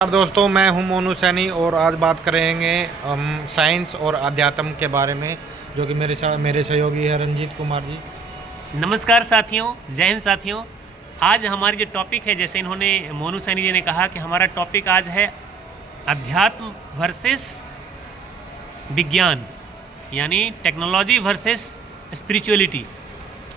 दोस्तों, मैं हूं मोनू सैनी और आज बात करेंगे हम साइंस और अध्यात्म के बारे में, जो कि मेरे साथ मेरे सहयोगी है रंजीत कुमार जी। नमस्कार साथियों, जय हिंद साथियों। आज हमारी जो टॉपिक है, जैसे इन्होंने मोनू सैनी जी ने कहा कि हमारा टॉपिक आज है अध्यात्म वर्सेस विज्ञान, यानी टेक्नोलॉजी वर्सेस स्पिरिचुअलिटी।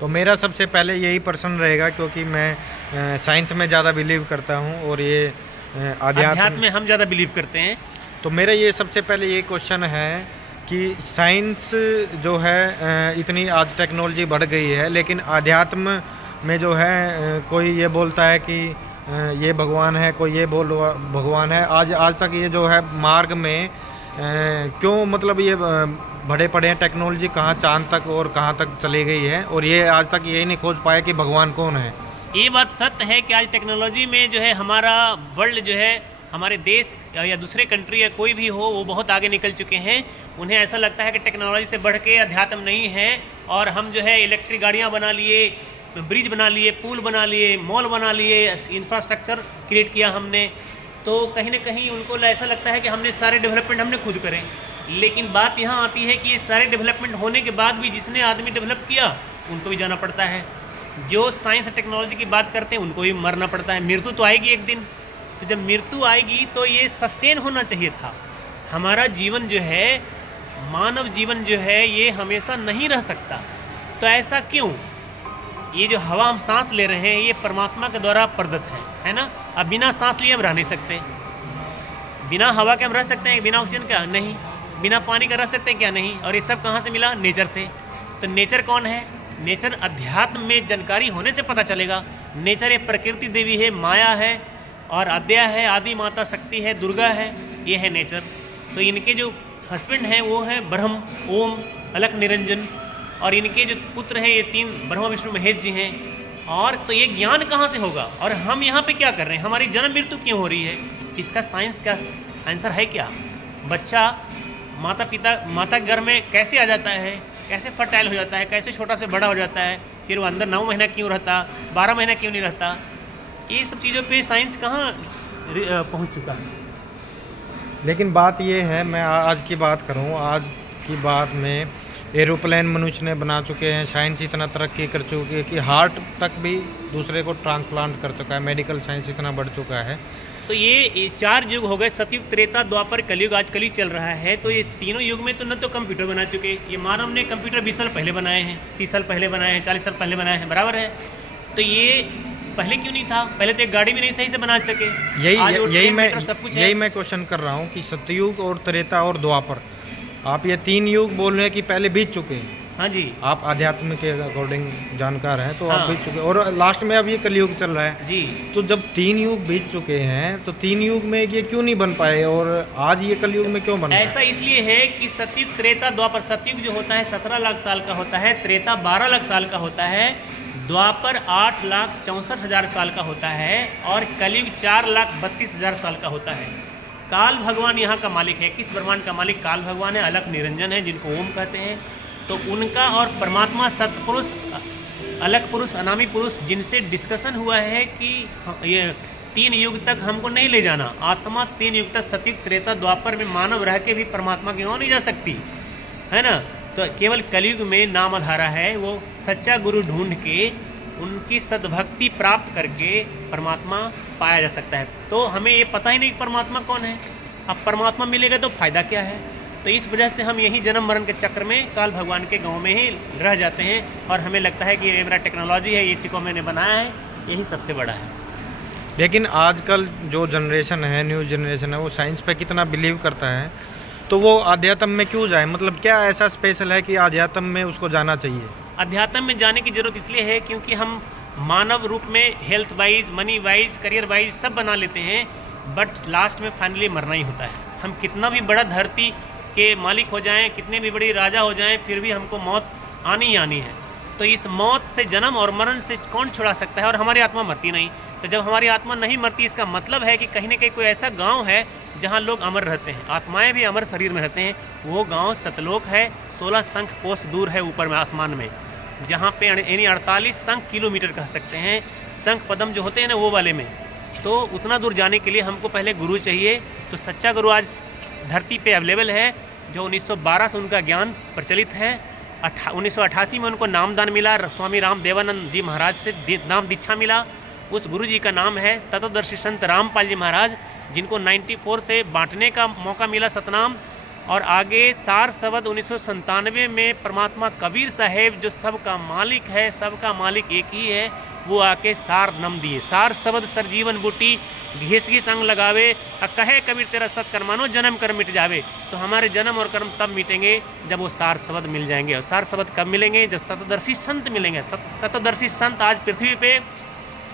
तो मेरा सबसे पहले यही प्रश्न रहेगा, क्योंकि मैं साइंस में ज़्यादा बिलीव करता हूं और ये अध्यात्म में हम ज़्यादा बिलीव करते हैं। तो मेरा ये सबसे पहले ये क्वेश्चन है कि साइंस जो है इतनी आज टेक्नोलॉजी बढ़ गई है, लेकिन अध्यात्म में जो है कोई ये बोलता है कि ये भगवान है, कोई ये बोल भगवान है। आज तक ये जो है मार्ग में क्यों, मतलब ये बढ़े पड़े हैं, टेक्नोलॉजी कहाँ चांद तक और कहाँ तक चली गई है, और ये आज तक यही नहीं खोज पाया कि भगवान कौन है। ये बात सत्य है कि आज टेक्नोलॉजी में जो है हमारा वर्ल्ड जो है, हमारे देश या दूसरे कंट्री या कोई भी हो, वो बहुत आगे निकल चुके हैं। उन्हें ऐसा लगता है कि टेक्नोलॉजी से बढ़ के अध्यात्म नहीं है, और हम जो है इलेक्ट्रिक गाड़ियाँ बना लिए, ब्रिज बना लिए, पुल बना लिए, मॉल बना लिए, इंफ्रास्ट्रक्चर क्रिएट किया हमने। तो कहीं ना कहीं उनको ऐसा लगता है कि हमने सारे डेवलपमेंट हमने खुद करें। लेकिन बात यहाँ आती है कि ये सारे डेवलपमेंट होने के बाद भी जिसने आदमी डेवलप किया उनको भी जाना पड़ता है। जो साइंस और टेक्नोलॉजी की बात करते हैं उनको भी मरना पड़ता है। मृत्यु तो आएगी एक दिन, तो जब मृत्यु आएगी तो ये सस्टेन होना चाहिए था। हमारा जीवन जो है, मानव जीवन जो है, ये हमेशा नहीं रह सकता। तो ऐसा क्यों? ये जो हवा हम सांस ले रहे हैं, ये परमात्मा के द्वारा प्रदत्त है ना। अब बिना सांस लिए हम रह नहीं सकते। बिना हवा के हम रह सकते हैं, बिना ऑक्सीजन का नहीं। बिना पानी का रह सकते हैं क्या? नहीं। और ये सब कहाँ से मिला? नेचर से। तो नेचर कौन है? नेचर अध्यात्म में जानकारी होने से पता चलेगा। नेचर एक प्रकृति देवी है, माया है, और अद्या है, आदि माता शक्ति है, दुर्गा है, ये है नेचर। तो इनके जो हस्बैंड हैं वो है ब्रह्म, ओम, अलख निरंजन, और इनके जो पुत्र हैं ये तीन ब्रह्मा विष्णु महेश जी हैं। और तो ये ज्ञान कहाँ से होगा? और हम यहाँ पे क्या कर रहे हैं? हमारी जन्म मृत्यु क्यों हो रही है? इसका साइंस का आंसर है क्या? बच्चा माता गर्भ में कैसे आ जाता है, कैसे फर्टाइल हो जाता है, कैसे छोटा से बड़ा हो जाता है, फिर वो अंदर 9 महीना क्यों रहता, 12 महीना क्यों नहीं रहता? ये सब चीज़ों पे साइंस कहाँ पहुँच चुका है। लेकिन बात ये है, मैं आज की बात करूं, आज की बात में एरोप्लेन मनुष्य ने बना चुके हैं, साइंस इतना तरक्की कर चुकी है कि हार्ट तक भी दूसरे को ट्रांसप्लांट कर चुका है, मेडिकल साइंस इतना बढ़ चुका है। तो ये 4 युग हो गए, सतयुग, त्रेता, द्वापर, कलयुग, आज कलयुग चल रहा है। तो ये तीनों युग में तो न तो कंप्यूटर बना चुके, ये मानव ने कंप्यूटर 20 साल पहले बनाए हैं, 30 साल पहले बनाए हैं, 40 साल पहले बनाए हैं, बराबर है। तो ये पहले क्यों नहीं था? पहले तो एक गाड़ी भी नहीं सही से बना सके। यही मैं क्वेश्चन कर रहा हूँ कि सतयुग और त्रेता और द्वापर, आप ये 3 युग बोल रहे हैं कि पहले बीत चुके हैं। हाँ जी, आप अध्यात्म के अकॉर्डिंग जानकार हैं, तो हाँ। आप बीत चुके, और लास्ट में अब ये कलयुग चल रहा है जी। तो जब 3 युग बीत चुके हैं तो 3 युग में ये क्यों नहीं बन पाए, और आज ये कलयुग में क्यों बन पाए? ऐसा इसलिए है कि सतयुग, त्रेता, द्वापर, सतयुग जो होता है 17 लाख साल का होता है, त्रेता 12 लाख साल का होता है, द्वापर 8,64,000 साल का होता है, और कलयुग 4,32,000 साल का होता है। काल भगवान यहाँ का मालिक है। किस ब्रह्मांड का मालिक? काल भगवान है, अलख निरंजन है, जिनको ओम कहते हैं। तो उनका और परमात्मा सतपुरुष, अलग पुरुष, अनामी पुरुष, जिनसे डिस्कशन हुआ है कि ये 3 युग तक हमको नहीं ले जाना। आत्मा 3 युग तक, सतयुग, त्रेता, द्वापर में मानव रह के भी परमात्मा की ओर नहीं जा सकती है ना। तो केवल कलयुग में नामधारा है, वो सच्चा गुरु ढूंढ के उनकी सद्भक्ति प्राप्त करके परमात्मा पाया जा सकता है। तो हमें ये पता ही नहीं परमात्मा कौन है। अब परमात्मा मिलेगा तो फ़ायदा क्या है? तो इस वजह से हम यही जन्म मरण के चक्र में काल भगवान के गांव में ही रह जाते हैं, और हमें लगता है कि ये मेरा टेक्नोलॉजी है, इसी को मैंने बनाया है, यही सबसे बड़ा है। लेकिन आजकल जो जनरेशन है, न्यू जनरेशन है, वो साइंस पे कितना बिलीव करता है, तो वो अध्यात्म में क्यों जाए? मतलब क्या ऐसा स्पेशल है कि अध्यात्म में उसको जाना चाहिए? अध्यात्म में जाने की ज़रूरत इसलिए है क्योंकि हम मानव रूप में health wise, money wise, career wise सब बना लेते हैं, बट लास्ट में फाइनली मरना ही होता है। हम कितना भी बड़ा धरती के मालिक हो जाएं, कितने भी बड़ी राजा हो जाएं, फिर भी हमको मौत आनी ही आनी है। तो इस मौत से, जन्म और मरण से कौन छुड़ा सकता है? और हमारी आत्मा मरती नहीं। तो जब हमारी आत्मा नहीं मरती, इसका मतलब है कि कहीं ना कहीं कोई ऐसा गांव है जहां लोग अमर रहते हैं, आत्माएं भी अमर शरीर में रहते हैं। वो गांव सतलोक है, 16 शंख कोस दूर है ऊपर में, आसमान में, जहाँ पे यानी 48 शंख किलोमीटर कह सकते हैं। शंख पदम जो होते हैं ना, वो वाले में तो उतना दूर जाने के लिए हमको पहले गुरु चाहिए। तो सच्चा गुरु आज धरती पे अवेलेबल है, जो 1912 से उनका ज्ञान प्रचलित है। 1988 में उनको नामदान मिला, स्वामी राम देवानंद जी महाराज से नाम दीक्षा मिला। उस गुरु जी का नाम है तत्वदर्शी संत रामपाल जी महाराज, जिनको 94 से बांटने का मौका मिला सतनाम। और आगे सार शब्द 1997 में परमात्मा कबीर साहेब, जो सबका मालिक है, सबका मालिक एक ही है, वो आके सार नम दिए। सार शब्द सर जीवन बूटी घिस घिस अंग लगावे, कहे कबीर तेरा सत्कर्मानो जन्म कर्म मिट जावे। तो हमारे जन्म और कर्म तब मिटेंगे जब वो सार शब्द मिल जाएंगे। और सार शब्द कब मिलेंगे? जब तत्वदर्शी संत मिलेंगे। तत्वदर्शी संत आज पृथ्वी पे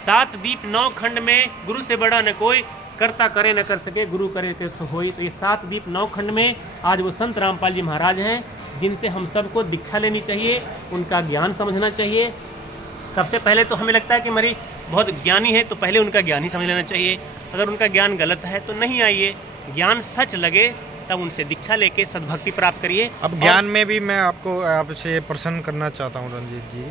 7 दीप 9 खंड में गुरु से बड़ा न कोई, करता करे न कर सके गुरु करे ते सो होई। तो ये 7 दीप 9 खंड में आज वो संत रामपाल जी महाराज हैं, जिनसे हम सबको दीक्षा लेनी चाहिए, उनका ज्ञान समझना चाहिए। सबसे पहले तो हमें लगता है कि हमारी बहुत ज्ञानी है, तो पहले उनका ज्ञान ही समझ लेना चाहिए। अगर उनका ज्ञान गलत है तो नहीं आइए, ज्ञान सच लगे तब उनसे दीक्षा लेके सद्भक्ति प्राप्त करिए। अब ज्ञान में भी मैं आपसे प्रश्न करना चाहता हूँ रंजीत जी।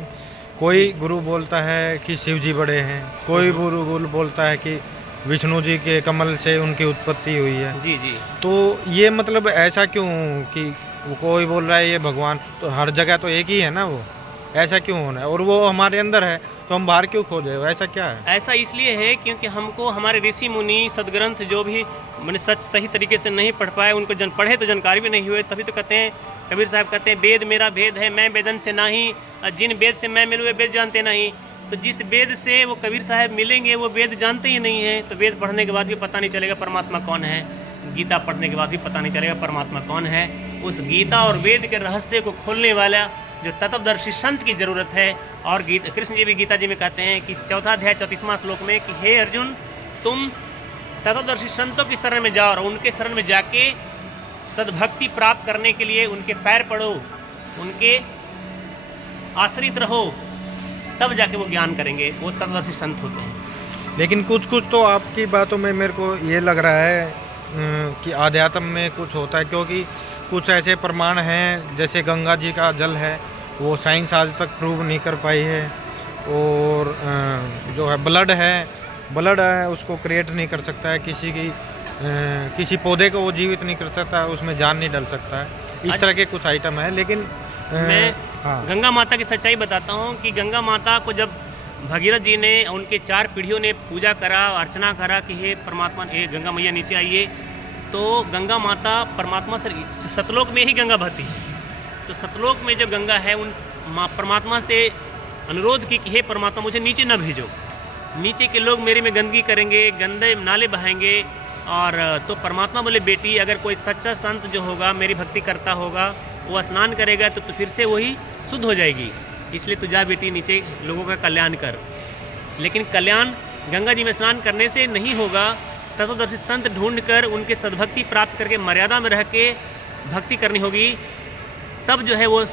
कोई गुरु बोलता है कि शिव जी बड़े हैं, कोई गुरु बोलता है कि विष्णु जी के कमल से उनकी उत्पत्ति हुई है। जी जी। तो ये मतलब ऐसा क्यों कि कोई बोल रहा है ये भगवान, तो हर जगह तो एक ही है ना, वो ऐसा क्यों होना है? और वो हमारे अंदर है तो हम बाहर क्यों खोजे? ऐसा क्या है? ऐसा इसलिए है क्योंकि हमको हमारे ऋषि मुनि सदग्रंथ जो भी मैंने सच सही तरीके से नहीं पढ़ पाए, उनको पढ़े तो जानकारी भी नहीं हुए। तभी तो कहते हैं, कबीर साहब कहते हैं, वेद मेरा भेद है, मैं वेदन से नहीं, जिन वेद से मैं मिलूँ वेद जानते नहीं। तो जिस वेद से वो कबीर साहब मिलेंगे वो वेद जानते ही नहीं है। तो वेद पढ़ने के बाद भी पता नहीं चलेगा परमात्मा कौन है, गीता पढ़ने के बाद भी पता नहीं चलेगा परमात्मा कौन है। उस गीता और वेद के रहस्य को खोलने वाला जो तत्वदर्शी संत की जरूरत है। और कृष्ण जी भी गीता जी में कहते हैं कि 4 अध्याय 34वां श्लोक में कि हे अर्जुन, तुम तत्वदर्शी संतों की शरण में जाओ और उनके शरण में जाके सद्भक्ति प्राप्त करने के लिए उनके पैर पड़ो, उनके आश्रित रहो, तब जाके वो ज्ञान करेंगे, वो तत्वदर्शी संत होते हैं। लेकिन कुछ तो आपकी बातों में मेरे को ये लग रहा है कि आध्यात्म में कुछ होता है, क्योंकि कुछ ऐसे प्रमाण हैं, जैसे गंगा जी का जल है, वो साइंस आज तक प्रूव नहीं कर पाई है। और जो है ब्लड है उसको क्रिएट नहीं कर सकता है, किसी पौधे को वो जीवित नहीं कर सकता, उसमें जान नहीं डल सकता है। इस तरह के कुछ आइटम है। लेकिन मैं गंगा माता की सच्चाई बताता हूँ कि गंगा माता को जब भगीरथ जी ने, उनके 4 पीढ़ियों ने पूजा करा, अर्चना करा कि हे परमात्मा, हे गंगा मैया नीचे आइए, तो गंगा माता परमात्मा से सतलोक में ही गंगा बहती है। तो सतलोक में जो गंगा है, उन परमात्मा से अनुरोध की कि हे परमात्मा मुझे नीचे न भेजो, नीचे के लोग मेरे में गंदगी करेंगे, गंदे नाले बहाएंगे। और तो परमात्मा बोले, बेटी अगर कोई सच्चा संत जो होगा, मेरी भक्ति करता होगा, वो स्नान करेगा तो फिर से वही शुद्ध हो जाएगी। इसलिए तू जा बेटी नीचे लोगों का कल्याण कर। लेकिन कल्याण गंगा जी में स्नान करने से नहीं होगा, तत्वदर्शी संत ढूंढ कर उनके सद्भक्ति प्राप्त करके मर्यादा में रह के भक्ति करनी होगी, तब जो है वो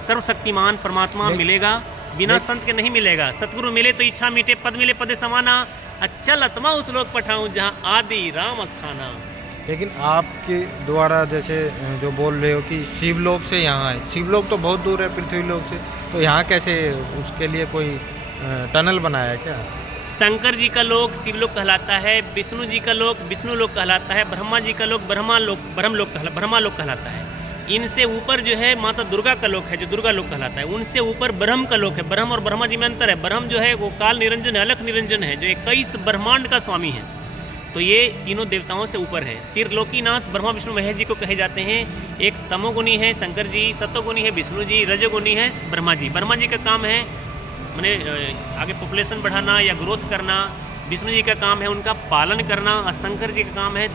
सर्वशक्तिमान परमात्मा मिलेगा। बिना संत के नहीं मिलेगा। सतगुरु मिले तो इच्छा मिटे, पद मिले पदे समाना, अचल आत्मा उस लोक पठाऊं जहाँ आदि राम स्थाना। लेकिन आपके द्वारा जैसे जो बोल रहे हो कि शिवलोक से यहाँ है, शिवलोक तो बहुत दूर है पृथ्वी लोक से, तो यहाँ कैसे, उसके लिए कोई टनल बनाया है क्या? शंकर जी का लोक शिवलोक कहलाता है, विष्णु जी का लोक विष्णु लोक कहलाता है, ब्रह्मा जी का लोक ब्रह्मा लोक कहलाता है। इनसे ऊपर जो है माता दुर्गा का लोक है, जो दुर्गा लोक कहलाता है। उनसे ऊपर ब्रह्म का लोक है। ब्रह्म और ब्रह्मा जी में अंतर है। ब्रह्म जो है वो काल निरंजन है, अलख निरंजन है, जो 21 ब्रह्मांड का स्वामी है। तो ये तीनों देवताओं से ऊपर है। त्रिलोकीनाथ ब्रह्मा विष्णु महेश जी को कहे जाते हैं। एक तमोगुणी है शंकर जी, सत्वगुणी है विष्णु जी, रजोगुणी है ब्रह्मा जी। ब्रह्मा जी का काम है मैंने आगे पॉपुलेशन बढ़ाना या ग्रोथ करना। विष्णु जी का काम है उनका पालन करना, और शंकर जी का काम है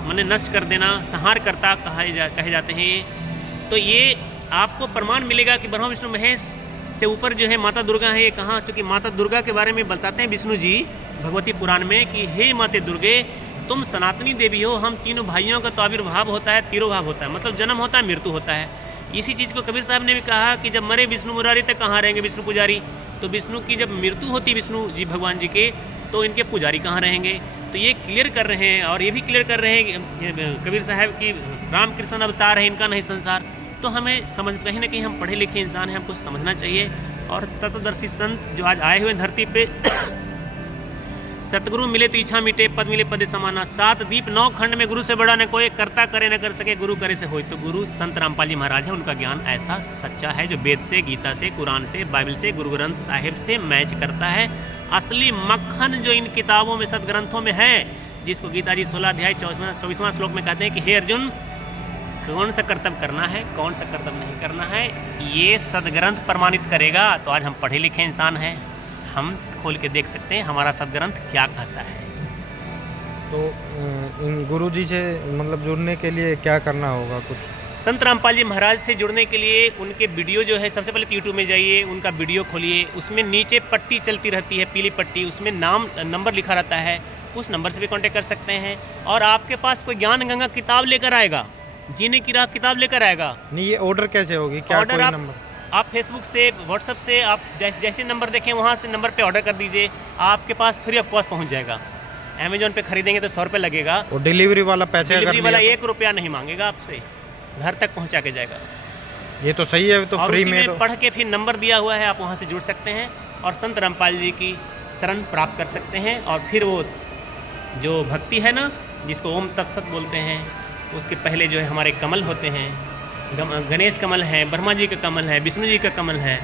मैंने नष्ट कर देना, संहार करता कहे जाते हैं ये। तो ये आपको प्रमाण मिलेगा कि ब्रह्मा विष्णु महेश से ऊपर जो है माता दुर्गा है। ये कहाँ, चूँकि माता दुर्गा के बारे में बताते हैं विष्णु जी भगवती पुराण में कि हे माते दुर्गे, तुम सनातनी देवी हो। हम तीनों भाइयों का तो आविर्भाव होता है, तिरोभाव होता है, मतलब जन्म होता है, मृत्यु होता है। इसी चीज़ को कबीर साहब ने भी कहा कि जब मरे विष्णु मुरारी तक कहाँ रहेंगे विष्णु पुजारी। तो विष्णु की जब मृत्यु होती विष्णु जी भगवान जी के, तो इनके पुजारी कहाँ रहेंगे। तो ये क्लियर कर रहे हैं, और ये भी क्लियर कर रहे हैं कबीर साहब की रामकृष्ण अवतार है, इनका नहीं संसार। तो हमें समझ, कहीं ना कहीं हम पढ़े लिखे इंसान हैं, हमको समझना चाहिए। और तत्वदर्शी संत जो आज आए हुए धरती पे सतगुरु मिले तो इच्छा मिटे, पद मिले पद समाना। 7 दीप 9 खंड में गुरु से बड़ा न कोई, करता करे न कर सके, गुरु करे से होय। तो गुरु संत रामपाल जी महाराज है, उनका ज्ञान ऐसा सच्चा है जो वेद से, गीता से, कुरान से, बाइबल से, गुरु ग्रंथ साहिब से मैच करता है। असली मक्खन जो इन किताबों में, सदग्रंथों में है, जिसको गीता जी 16 अध्याय 24वां श्लोक में कहते हैं कि हे अर्जुन, कौन सा कर्तव्य करना है, कौन सा कर्तव्य नहीं करना है, ये सदग्रंथ प्रमाणित करेगा। तो आज हम पढ़े लिखे इंसान हैं, हम खोल के देख सकते हैं हमारा सदग्रंथ क्या कहता है। तो इन गुरुजी से मतलब जुड़ने के लिए क्या करना होगा कुछ? संत रामपाल जी महाराज से जुड़ने के लिए उनके वीडियो जो है, सबसे पहले तो यूट्यूब में जाइए, उनका वीडियो खोलिए, उसमें नीचे पट्टी चलती रहती है, पीली पट्टी, उसमें नंबर लिखा रहता है, उस नंबर से भी कांटेक्ट कर सकते हैं। और आपके पास कोई ज्ञान गंगा किताब लेकर आएगा, जीने की राह किताब लेकर आएगा। नहीं, ये ऑर्डर कैसे होगी? क्या ऑर्डर कोई नंबर? आप फेसबुक से, व्हाट्सअप से, आप जैसे नंबर देखें वहाँ से नंबर पे ऑर्डर कर दीजिए, आपके पास फ्री ऑफ कॉस्ट पहुँच जाएगा। अमेजोन पे खरीदेंगे तो 100 रुपये लगेगा, और डिलीवरी वाला पैसे डिलीवरी वाला 1 रुपया नहीं मांगेगा, आपसे घर तक पहुँचा के जाएगा। ये तो सही है, तो और फ्री उसी में में तो पढ़ के फिर नंबर दिया हुआ है, आप वहाँ से जुड़ सकते हैं और संत रामपाल जी की शरण प्राप्त कर सकते हैं। और फिर वो जो भक्ति है ना, जिसको ओम तत्सत बोलते हैं, उसके पहले जो है हमारे कमल होते हैं, गणेश कमल है, ब्रह्मा जी का कमल है, विष्णु जी का कमल है,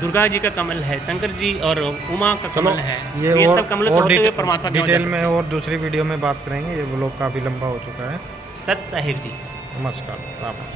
दुर्गा जी का कमल है, शंकर जी और उमा का कमल है। ये सब कमलों से होते हुए परमात्मा के डिटेल में और दूसरी वीडियो में बात करेंगे। ये व्लॉग काफ़ी लंबा हो चुका है। सत साहिब जी, नमस्कार, राम।